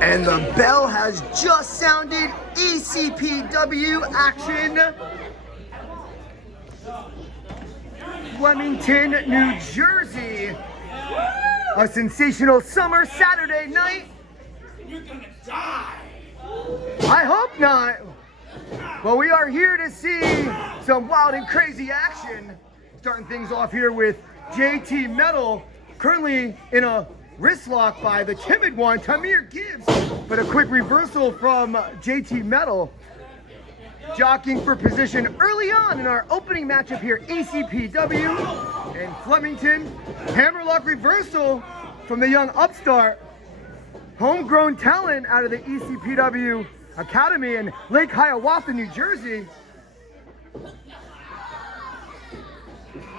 And the bell has just sounded. ECPW action. Flemington, New Jersey. A sensational summer Saturday night. You're gonna die. I hope not. But we are here to see some wild and crazy action. Starting things off here with JT Metal, currently in a wrist lock by the timid one, Tamir Gibbs. But a quick reversal from JT Metal. Jockeying for position early on in our opening matchup here, ECPW and Flemington. Hammerlock reversal from the young upstart. Homegrown talent out of the ECPW Academy in Lake Hiawatha, New Jersey.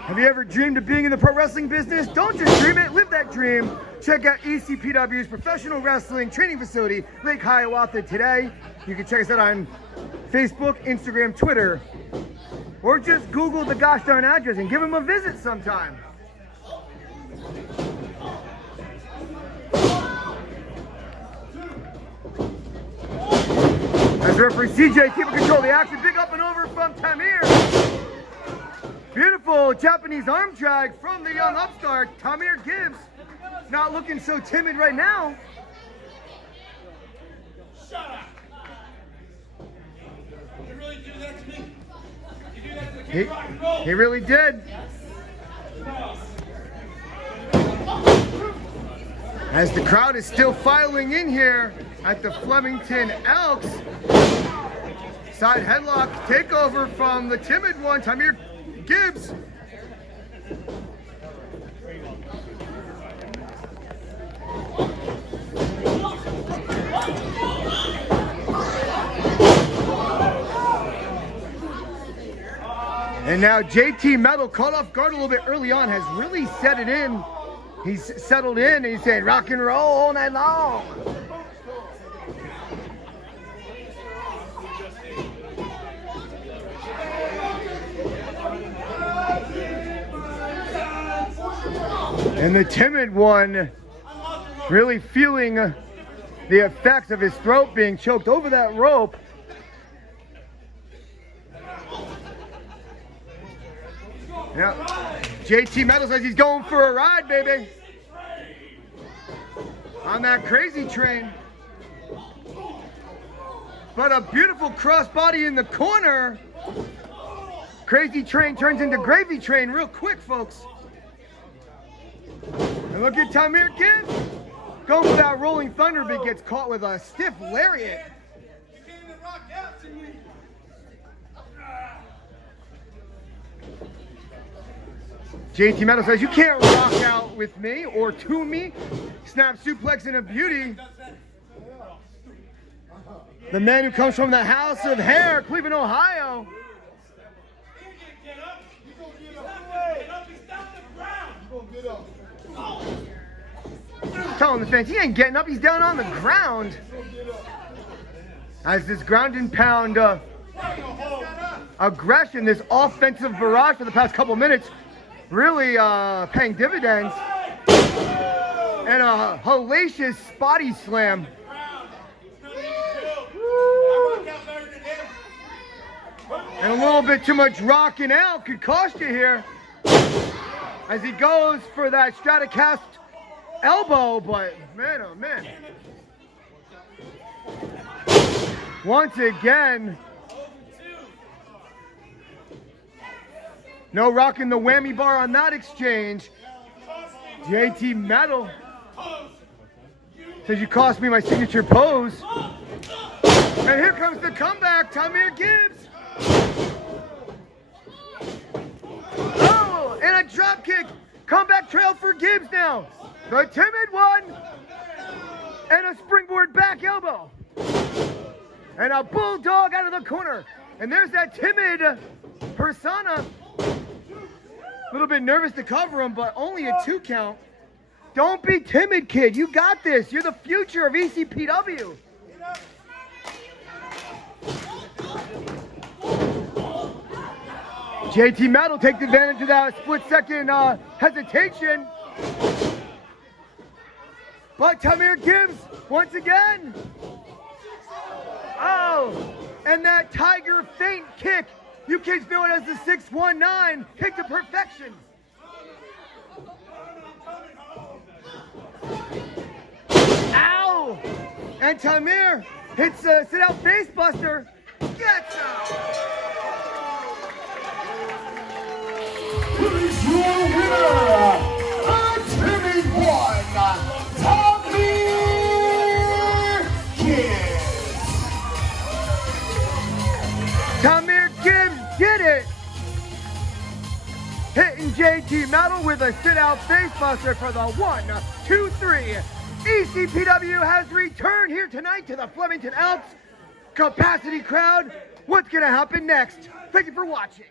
Have you ever dreamed of being in the pro wrestling business? Don't just dream it, live that dream. Check out ECPW's professional wrestling training facility, Lake Hiawatha, today. You can check us out on Facebook, Instagram, Twitter, or just Google the gosh darn address and give them a visit sometime. As referee CJ keeping control of the action, big up and over from Tamir. Beautiful Japanese arm drag from the young upstart, Tamir Gibbs. Not looking so timid right now. Shut up. You really do that to me? You do that to the kid rock and roll? He really did. As the crowd is still filing in here at the Flemington Elks. Side headlock takeover from the timid one, Tamir Gibbs. And now JT Metal, caught off guard a little bit early on, has really set it in. He's settled in and he's saying rock and roll all night long. And the timid one really feeling the effects of his throat being choked over that rope. Yeah, JT Metal says he's going for a ride, baby. On that crazy train. But a beautiful crossbody in the corner. Crazy train turns into gravy train real quick, folks. And look at Tamir Gibbs. Going for that rolling thunder, but gets caught with a stiff lariat. You can't even rock out to me. JT Metal says, you can't rock out with me or to me. Snap suplex and a beauty. The man who comes from the House of Hair, Cleveland, Ohio. Get up. You're going to get up. Get up. He's down the ground. You're going to get up. Telling the fans, he ain't getting up, he's down on the ground. As this ground and pound aggression, this offensive barrage for the past couple minutes, really paying dividends. And a hellacious spotty slam. And a little bit too much rocking out could cost you here. As he goes for that Stratocast elbow, but man, oh man. Once again, no rocking the whammy bar on that exchange. JT Metal says you cost me my signature pose. And here comes the comeback, Tamir Gibbs. Oh, and a drop kick. Comeback trail for Gibbs now. The timid one. And a springboard back elbow. And a bulldog out of the corner. And there's that timid persona. A little bit nervous to cover him, but only a 2 count. Don't be timid, kid. You got this. You're the future of ECPW. JT Metal takes advantage of that split-second hesitation. But Tamir Gibbs, once again. Oh, and that tiger feint kick. You kids know it as the 619 kick to perfection. Ow! And Tamir hits a sit-out facebuster. Gets out! Here's your winner, a Timid one, Tamir Gibbs. Tamir Gibbs did it! Hitting JT Metal with a sit-out facebuster for the 1, 2, 3. ECPW has returned here tonight to the Flemington Elks. Capacity crowd. What's going to happen next? Thank you for watching.